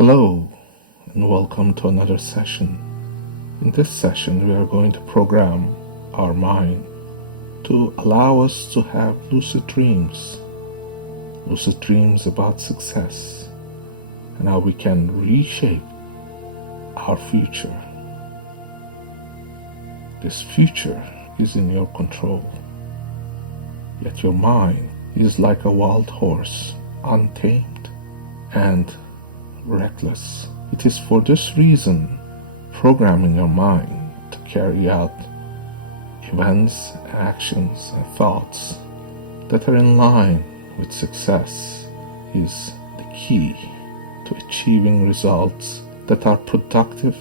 Hello and welcome to another session. In this session we are going to program our mind to allow us to have lucid dreams about success and how we can reshape our future. This future is in your control, yet your mind is like a wild horse, untamed and reckless. It is for this reason programming your mind to carry out events, actions, and thoughts that are in line with success is the key to achieving results that are productive,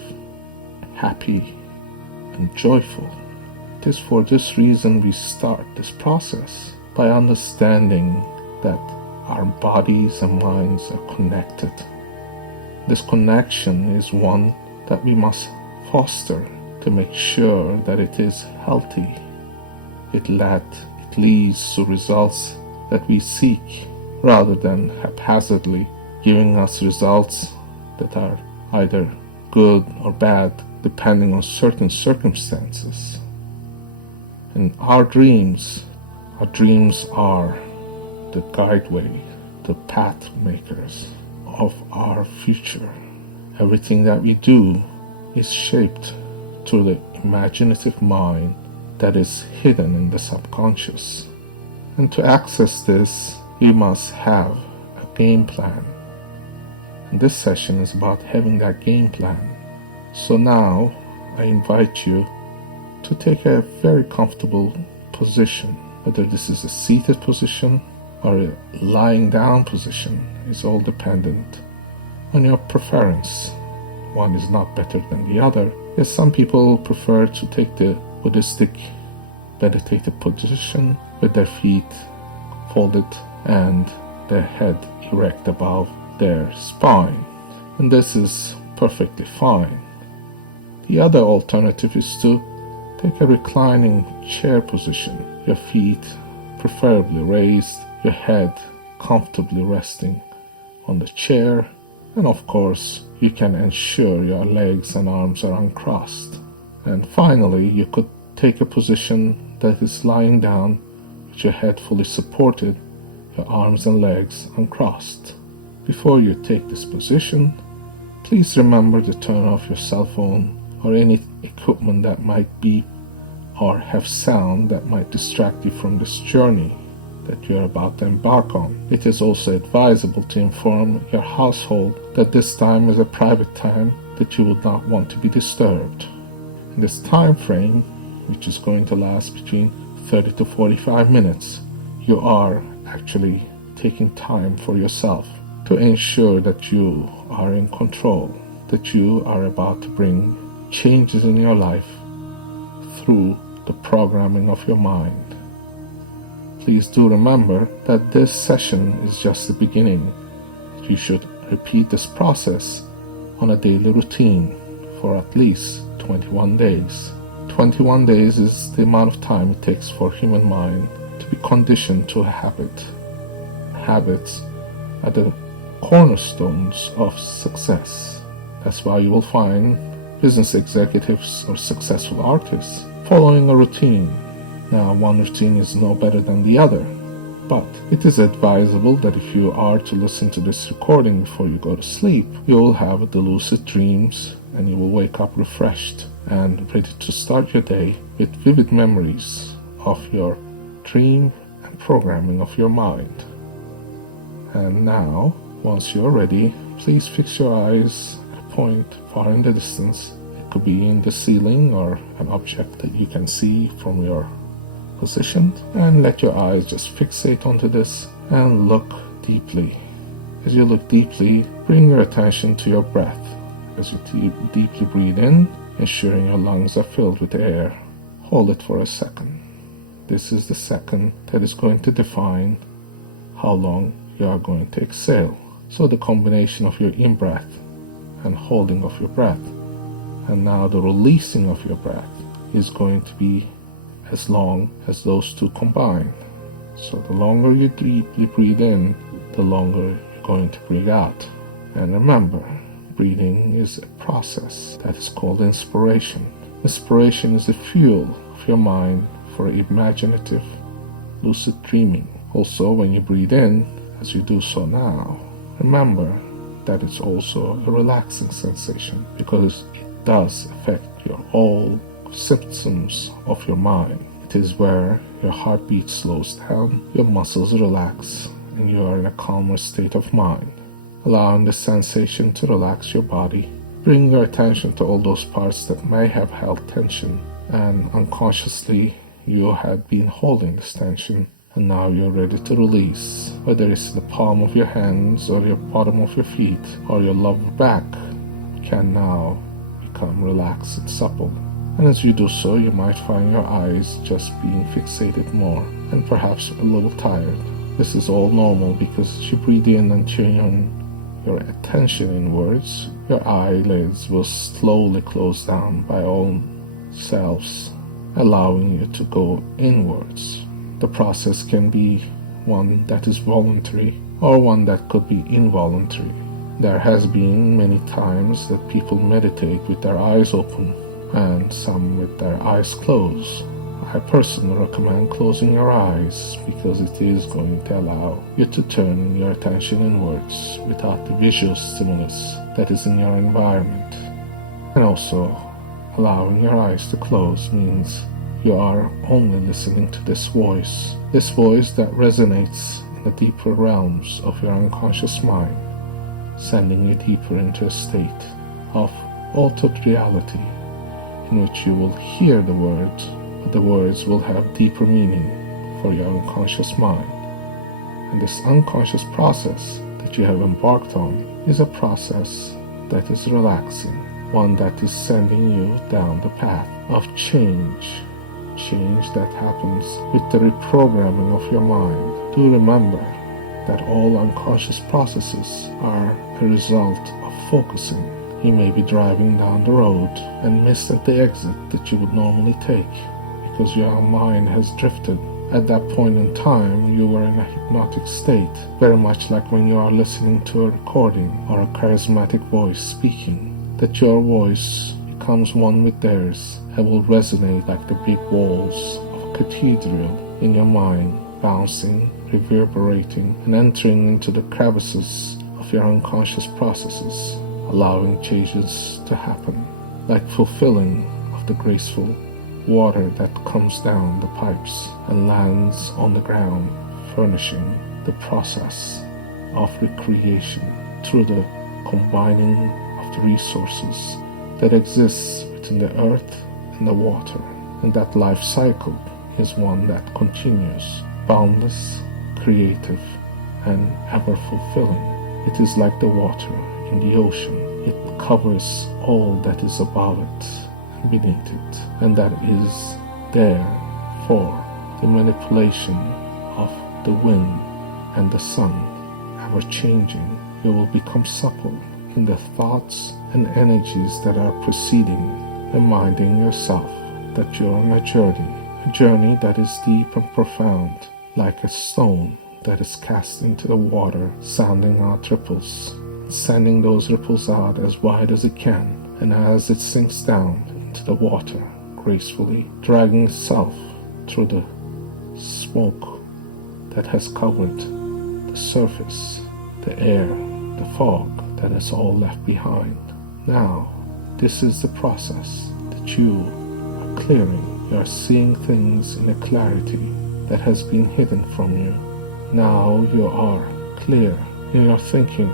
happy, and joyful. It is for this reason we start this process by understanding that our bodies and minds are connected. This connection is one that we must foster to make sure that it is healthy. It leads to results that we seek rather than haphazardly giving us results that are either good or bad depending on certain circumstances. And our dreams are the guideway, the path makers of our future. Everything that we do is shaped through the imaginative mind that is hidden in the subconscious. And to access this, we must have a game plan. And this session is about having that game plan. So now I invite you to take a very comfortable position. Whether this is a seated position or a lying down position is all dependent on your preference. One is not better than the other. Yes, some people prefer to take the Buddhistic meditative position with their feet folded and their head erect above their spine, and this is perfectly fine. The other alternative is to take a reclining chair position, your feet preferably raised, your head comfortably resting on the chair, and of course you can ensure your legs and arms are uncrossed. And finally, you could take a position that is lying down with your head fully supported, your arms and legs uncrossed. Before you take this position, please remember to turn off your cell phone or any equipment that might beep or have sound that might distract you from this journey that you are about to embark on. It is also advisable to inform your household that this time is a private time that you would not want to be disturbed. In this time frame, which is going to last between 30 to 45 minutes, you are actually taking time for yourself to ensure that you are in control, that you are about to bring changes in your life through the programming of your mind. Please do remember that this session is just the beginning. You should repeat this process on a daily routine for at least 21 days. 21 days is the amount of time it takes for human mind to be conditioned to a habit. Habits are the cornerstones of success. That's why you will find business executives or successful artists following a routine. Now, one routine is no better than the other, but it is advisable that if you are to listen to this recording before you go to sleep, you will have the lucid dreams and you will wake up refreshed and ready to start your day with vivid memories of your dream and programming of your mind. And now, once you're ready, please fix your eyes at a point far in the distance. It could be in the ceiling or an object that you can see from your position, and let your eyes just fixate onto this and look deeply. As you look deeply, bring your attention to your breath. As you deeply breathe in, ensuring your lungs are filled with air, hold it for a second. This is the second that is going to define how long you are going to exhale. So the combination of your in-breath and holding of your breath, and now the releasing of your breath, is going to be as long as those two combine. So the longer you deeply breathe in, the longer you're going to breathe out. And remember, breathing is a process that is called inspiration. Inspiration is the fuel of your mind for imaginative, lucid dreaming. Also, when you breathe in, as you do so now, remember that it's also a relaxing sensation because it does affect all symptoms of your mind. It is where your heartbeat slows down, your muscles relax, and you are in a calmer state of mind. Allowing the sensation to relax your body. Bring your attention to all those parts that may have held tension, and unconsciously you had been holding this tension, and now you're ready to release. Whether it's the palm of your hands, or your bottom of your feet, or your lower back, can now become relaxed and supple. And as you do so, you might find your eyes just being fixated more, and perhaps a little tired. This is all normal because as you breathe in and tune your attention inwards, your eyelids will slowly close down by all selves, allowing you to go inwards. The process can be one that is voluntary or one that could be involuntary. There has been many times that people meditate with their eyes open and some with their eyes closed. I personally recommend closing your eyes because it is going to allow you to turn your attention inwards without the visual stimulus that is in your environment. And also, allowing your eyes to close means you are only listening to this voice that resonates in the deeper realms of your unconscious mind, sending you deeper into a state of altered reality in which you will hear the words, but the words will have deeper meaning for your unconscious mind. And this unconscious process that you have embarked on is a process that is relaxing, one that is sending you down the path of change that happens with the reprogramming of your mind. Do remember that all unconscious processes are a result of focusing. You may be driving down the road and miss at the exit that you would normally take because your mind has drifted. At that point in time, you were in a hypnotic state, very much like when you are listening to a recording or a charismatic voice speaking, that your voice becomes one with theirs and will resonate like the big walls of a cathedral in your mind, bouncing, reverberating, and entering into the crevices of your unconscious processes, allowing changes to happen, like fulfilling of the graceful water that comes down the pipes and lands on the ground, furnishing the process of recreation through the combining of the resources that exists within the earth and the water. And that life cycle is one that continues, boundless, creative, and ever fulfilling. It is like the water in the ocean. It covers all that is above it and beneath it, and that is there for the manipulation of the wind and the sun, ever changing. You will become supple in the thoughts and energies that are proceeding, reminding yourself that you're on a journey that is deep and profound, like a stone that is cast into the water, sounding out ripples, sending those ripples out as wide as it can, and as it sinks down into the water, gracefully dragging itself through the smoke that has covered the surface, the air, the fog that is all left behind. Now, this is the process that you are clearing. You are seeing things in a clarity that has been hidden from you. Now you are clear in your thinking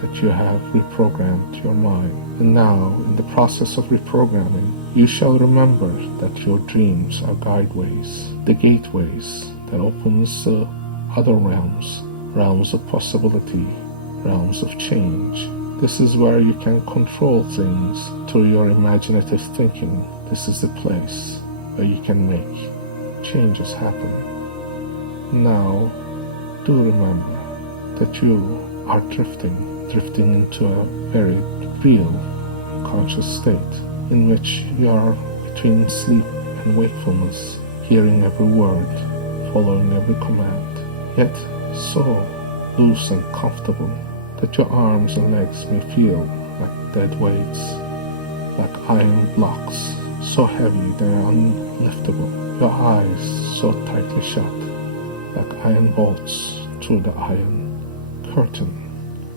that you have reprogrammed your mind. And now, in the process of reprogramming, you shall remember that your dreams are guideways, the gateways that opens the other realms of possibility, realms of change. This is where you can control things through your imaginative thinking. This is the place where you can make changes happen. Now, do remember that you are drifting into a very real conscious state in which you are between sleep and wakefulness, hearing every word, following every command, yet so loose and comfortable that your arms and legs may feel like dead weights, like iron blocks, so heavy they're unliftable. Your eyes so tightly shut, like iron bolts through the iron curtain,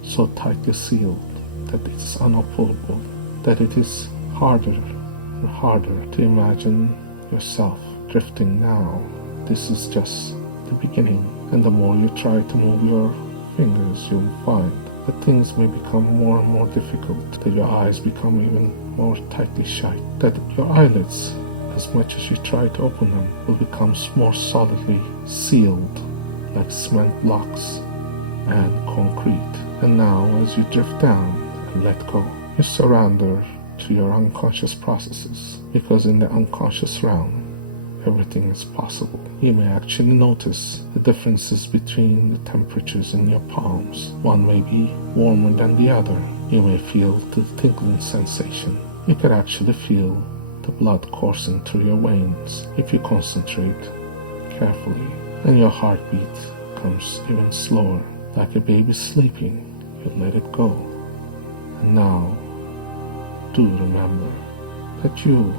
so tightly sealed that it's unopenable, that it is harder and harder to imagine yourself drifting now. This is just the beginning, and the more you try to move your fingers, you'll find that things may become more and more difficult, that your eyes become even more tightly shut, that your eyelids, as much as you try to open them, will become more solidly sealed, like cement blocks and concrete. And now, as you drift down and let go, you surrender to your unconscious processes, because in the unconscious realm, everything is possible. You may actually notice the differences between the temperatures in your palms. One may be warmer than the other. You may feel the tingling sensation. You could actually feel the blood coursing through your veins if you concentrate carefully, and your heartbeat becomes even slower. Like a baby sleeping, you let it go. And now, do remember that you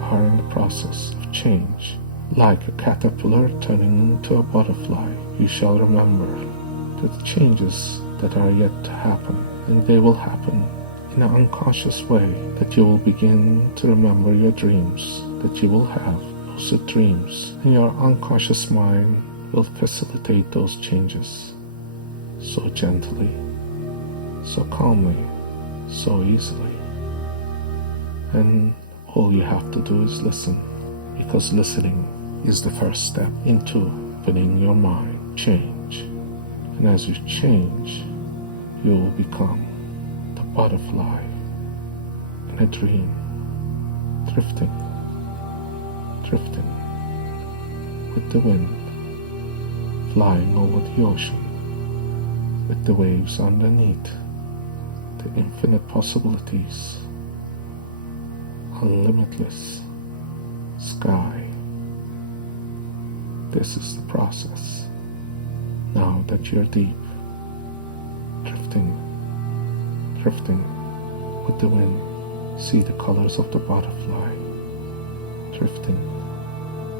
are in the process of change. Like a caterpillar turning into a butterfly, you shall remember that the changes that are yet to happen, and they will happen in an unconscious way, that you will begin to remember your dreams, that you will have lucid dreams, and your unconscious mind will facilitate those changes so gently, so calmly, so easily. And all you have to do is listen, because listening is the first step into opening your mind. Change. And as you change, you will become the butterfly in a dream, drifting, drifting with the wind, flying over the ocean, with the waves underneath, the infinite possibilities, unlimitless sky. This is the process. Now that you're deep, drifting, drifting with the wind, see the colors of the butterfly, drifting,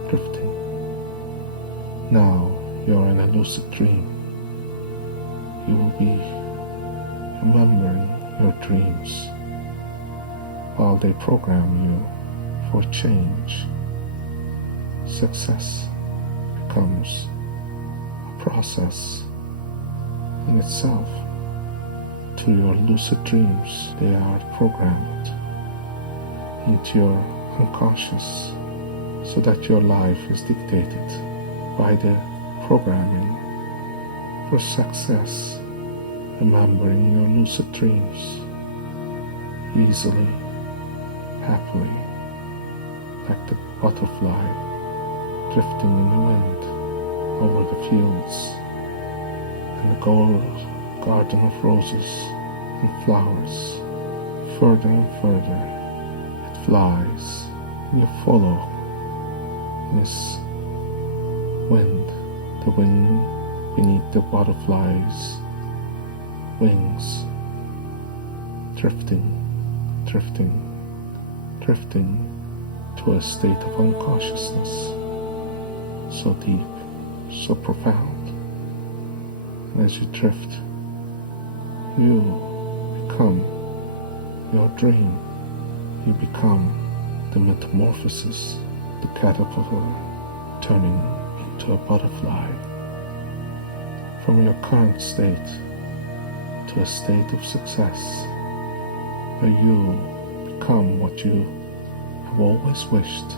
drifting. Now you're in a lucid dream. You will be remembering your dreams while they program you for change. Success becomes a process in itself. Through your lucid dreams, they are programmed into your unconscious, so that your life is dictated by the programming for success. Remembering your lucid dreams easily, happily, like the butterfly drifting in the wind over the fields and the garden of roses and flowers. Further and further it flies, and you follow this wind, the wind beneath the butterfly's wings, drifting, drifting, drifting to a state of unconsciousness, so deep, so profound. And as you drift, you become your dream. You become the metamorphosis, the caterpillar turning into a butterfly. From your current state to a state of success, where you become what you have always wished,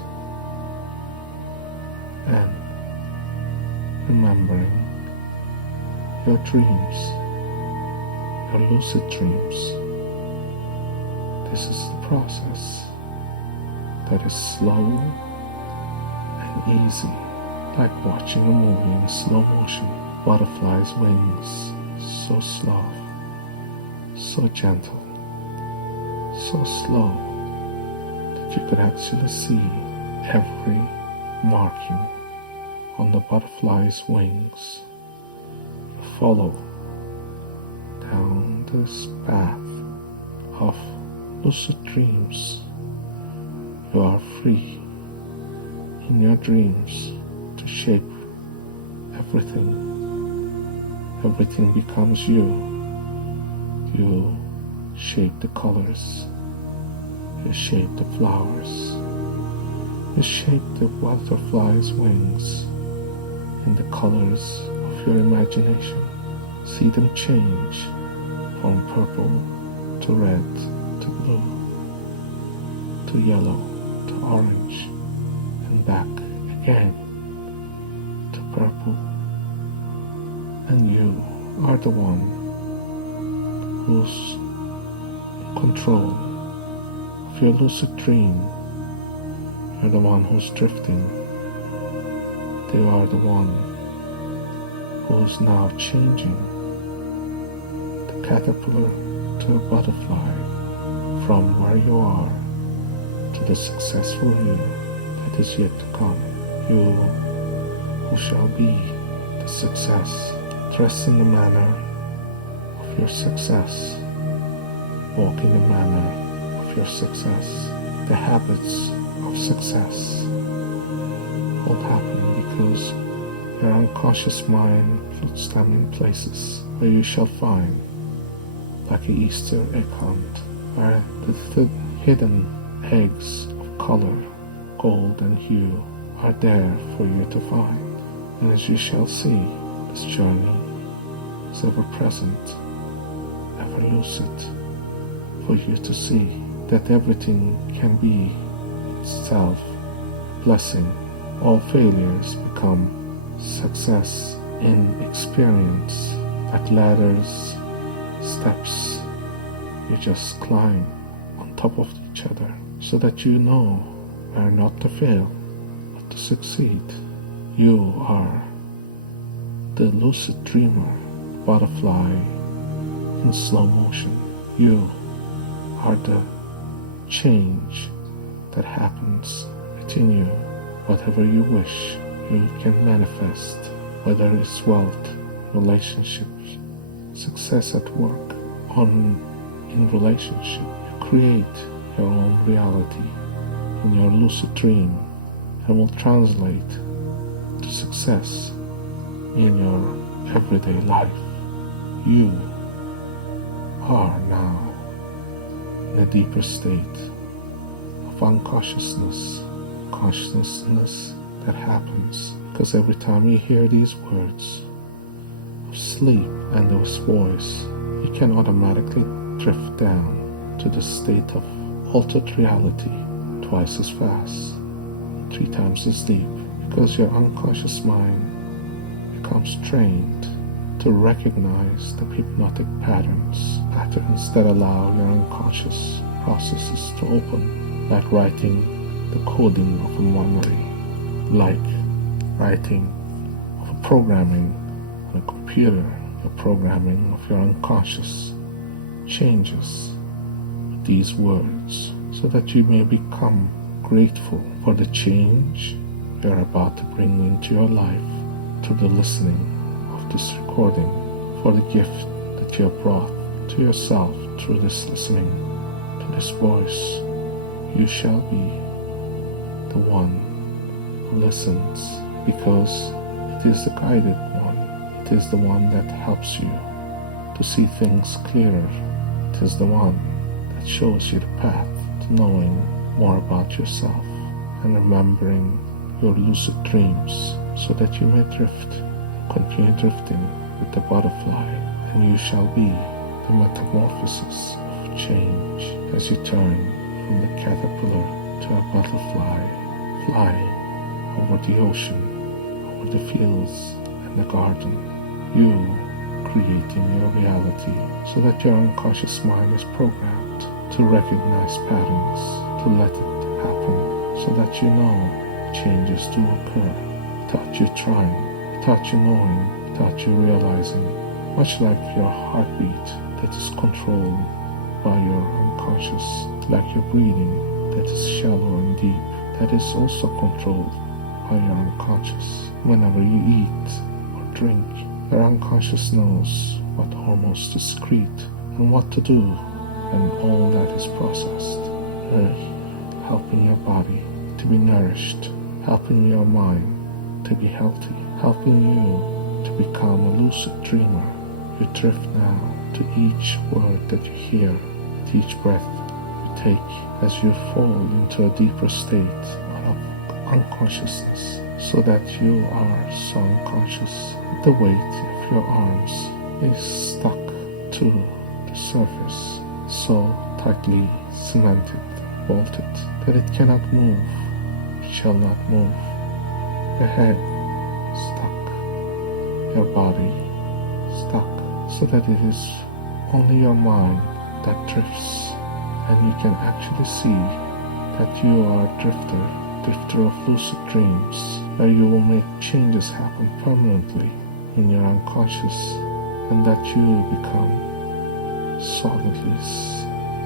and remembering your dreams, your lucid dreams. This is the process that is slow and easy, like watching a movie in slow motion. Butterflies' wings, so slow, so gentle, so slow that you could actually see every marking on the butterfly's wings. You follow down this path of lucid dreams, you are free in your dreams to shape everything. Everything becomes you. You shape the colors. You shape the flowers. You shape the butterfly's wings in the colors of your imagination. See them change from purple to red to blue to yellow to orange and back again to purple. And you are the one who's in control of your lucid dream. You're the one who's drifting. They are the one who's now changing the caterpillar to a butterfly from where you are to the successful you that is yet to come. You who shall be the success. Dress in the manner of your success. Walk in the manner of your success. The habits of success will happen because your unconscious mind floats them in places where you shall find, like an Easter egg hunt, where the hidden eggs of color, gold and hue are there for you to find. And as you shall see, this journey is ever present, ever lucid, for you to see that everything can be itself a blessing. All failures become success in experience, like ladders, steps. You just climb on top of each other so that you know where not to fail, but to succeed. You are the lucid dreamer, butterfly in slow motion. You are the change that happens within you. Whatever you wish, you can manifest, whether it's wealth, relationships, success at work, or in relationship. You create your own reality in your lucid dream and will translate to success in your everyday life. You are now in a deeper state of unconsciousness, consciousness that happens because every time you hear these words of sleep and this voice, you can automatically drift down to the state of altered reality twice as fast, 3 times as deep, because your unconscious mind becomes trained to recognize the hypnotic patterns that allow your unconscious processes to open, like writing the coding of a memory, like writing of a programming on a computer. The programming of your unconscious changes with these words so that you may become grateful for the change you're about to bring into your life through the listening of this recording, for the gift that you have brought to yourself through this listening to this voice. You shall be the one who listens, because it is the guided one. It is the one that helps you to see things clearer. It is the one that shows you the path to knowing more about yourself and remembering your lucid dreams so that you may drift and continue drifting with the butterfly, and you shall be the metamorphosis of change as you turn from the caterpillar to a butterfly, flying over the ocean, over the fields and the garden. You creating your reality so that your unconscious mind is programmed to recognize patterns, to let it happen, so that you know changes do occur without you trying, without you knowing, without you realizing, much like your heartbeat that is controlled by your unconscious, like your breathing that is shallow and deep, that is also controlled by your unconscious. Whenever you eat or drink, your unconscious knows what hormones to secrete and what to do and all that is processed. Helping your body to be nourished, helping your mind to be healthy, helping you to become a lucid dreamer. You drift now to each word that you hear, with each breath you take, as you fall into a deeper state of unconsciousness, so that you are so unconscious that the weight of your arms is stuck to the surface, so tightly cemented, bolted, that it cannot move, it shall not move. Your head stuck, your body stuck, so that it is only your mind that drifts, and you can actually see that you are a drifter of lucid dreams, where you will make changes happen permanently in your unconscious, and that you become solidly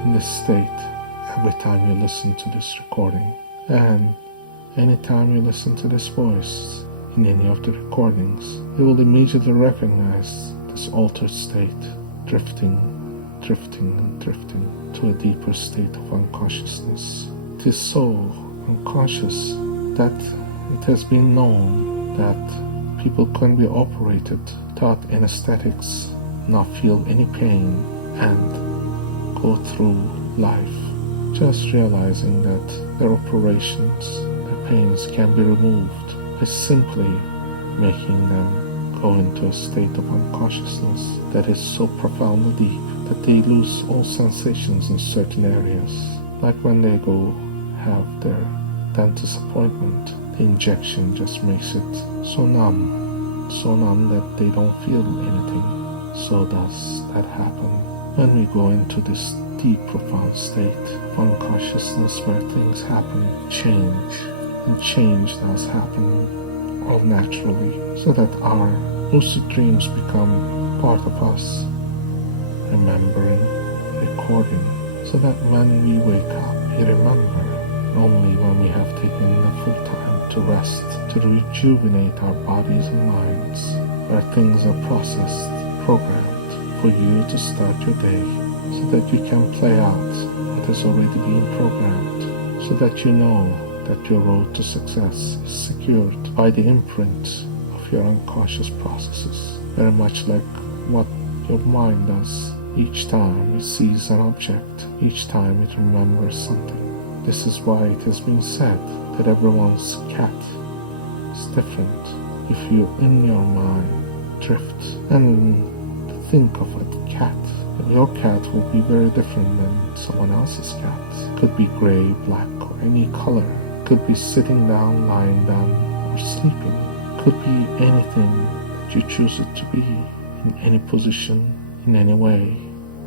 in this state every time you listen to this recording. And anytime you listen to this voice in any of the recordings, you will immediately recognize this altered state, drifting to a deeper state of unconsciousness. It is so unconscious that it has been known that people can be operated without anesthetics, not feel any pain, and go through life just realizing that their operations, their pains can be removed by simply making them go into a state of unconsciousness that is so profoundly deep that they lose all sensations in certain areas. Like when they go have their dentist appointment, the injection just makes it so numb that they don't feel anything. So does that happen when we go into this deep, profound state of unconsciousness where things happen, change does happen all naturally, so that our lucid dreams become part of us, remembering, recording, so that when we wake up, we remember only when we have taken the full time to rest, to rejuvenate our bodies and minds, where things are processed, programmed for you to start your day, so that you can play out what has already been programmed, so that you know that your road to success is secured by the imprint of your unconscious processes, very much like what your mind does each time it sees an object, each time it remembers something. This is why it has been said that everyone's cat is different. If you in your mind drift and think of a cat, and your cat will be very different than someone else's cat. Could be gray, black, or any color. Could be sitting down, lying down, or sleeping. Could be anything that you choose it to be, in any position, in any way.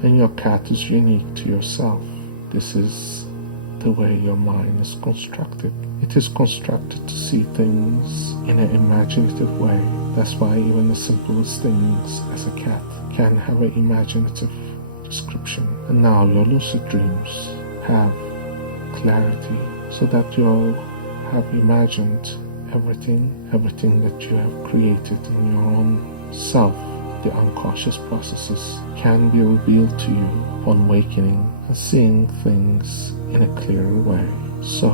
And your cat is unique to yourself. This is the way your mind is constructed. It is constructed to see things in an imaginative way. That's why even the simplest things as a cat can have an imaginative description. And now your lucid dreams have clarity, so that you have imagined everything that you have created in your own self. The unconscious processes can be revealed to you upon wakening and seeing things in a clearer way. So,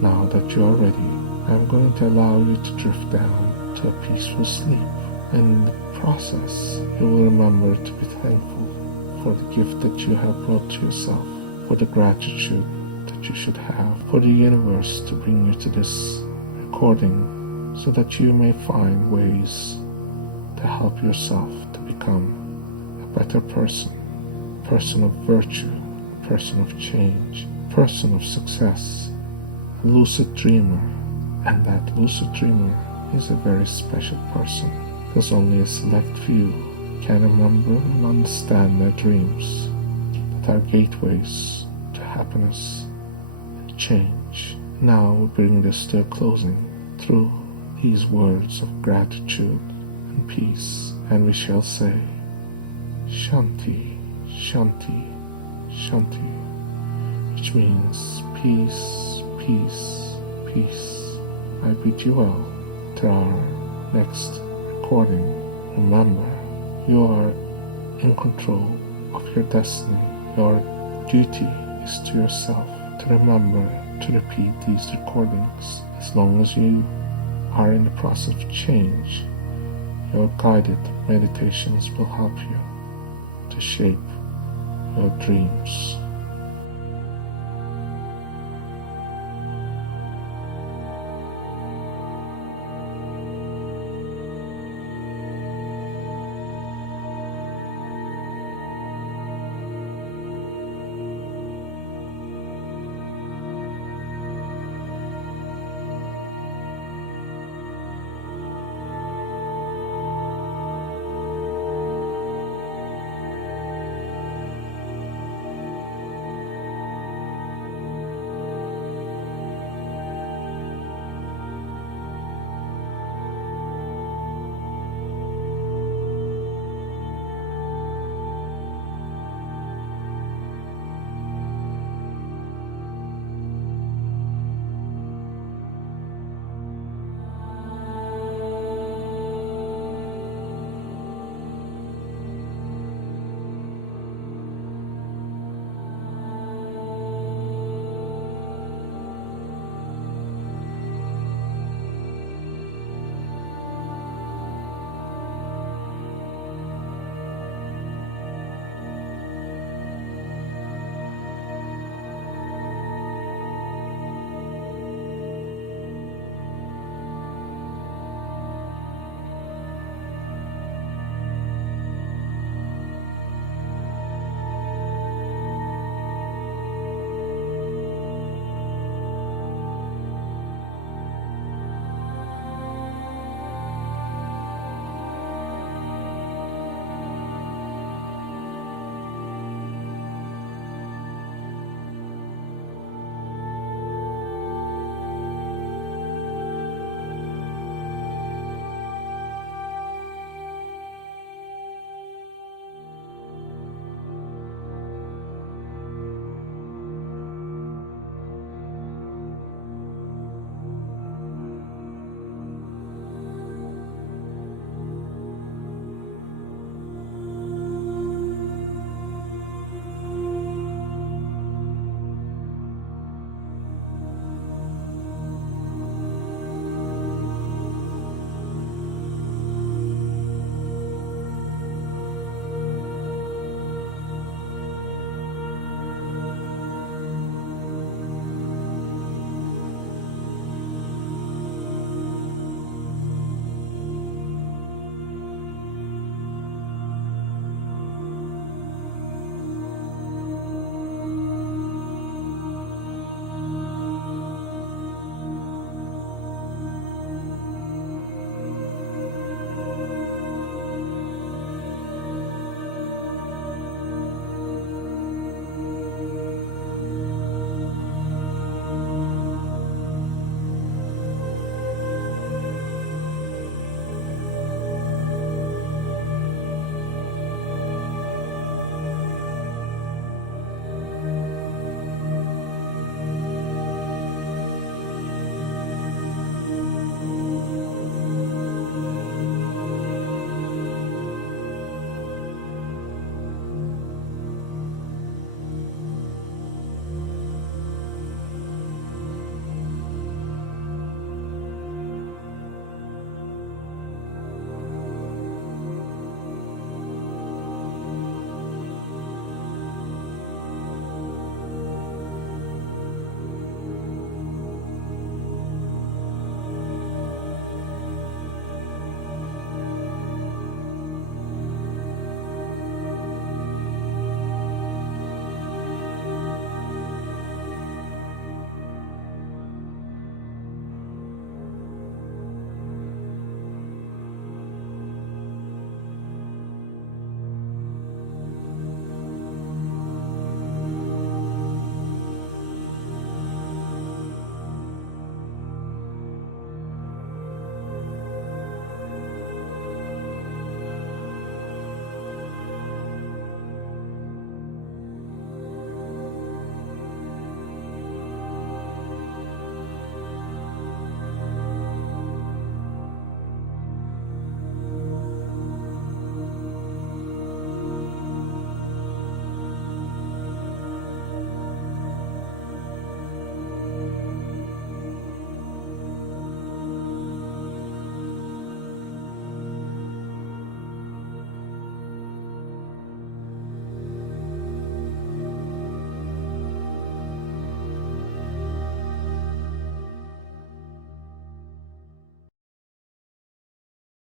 now that you are ready, I'm going to allow you to drift down to a peaceful sleep. And in the process, you will remember to be thankful for the gift that you have brought to yourself, for the gratitude that you should have, for the universe to bring you to this recording, so that you may find ways to help yourself to become a better person of virtue, a person of change, a person of success, a lucid dreamer. And that lucid dreamer is a very special person, because only a select few can remember and understand their dreams that are gateways to happiness and change. Now we bring this to a closing through these words of gratitude and peace, and we shall say, Shanti, Shanti, Shanti, which means peace, peace, peace. I bid you well to our next recording. Remember, you are in control of your destiny. You are duty is to yourself to remember to repeat these recordings. As long as you are in the process of change, your guided meditations will help you to shape your dreams.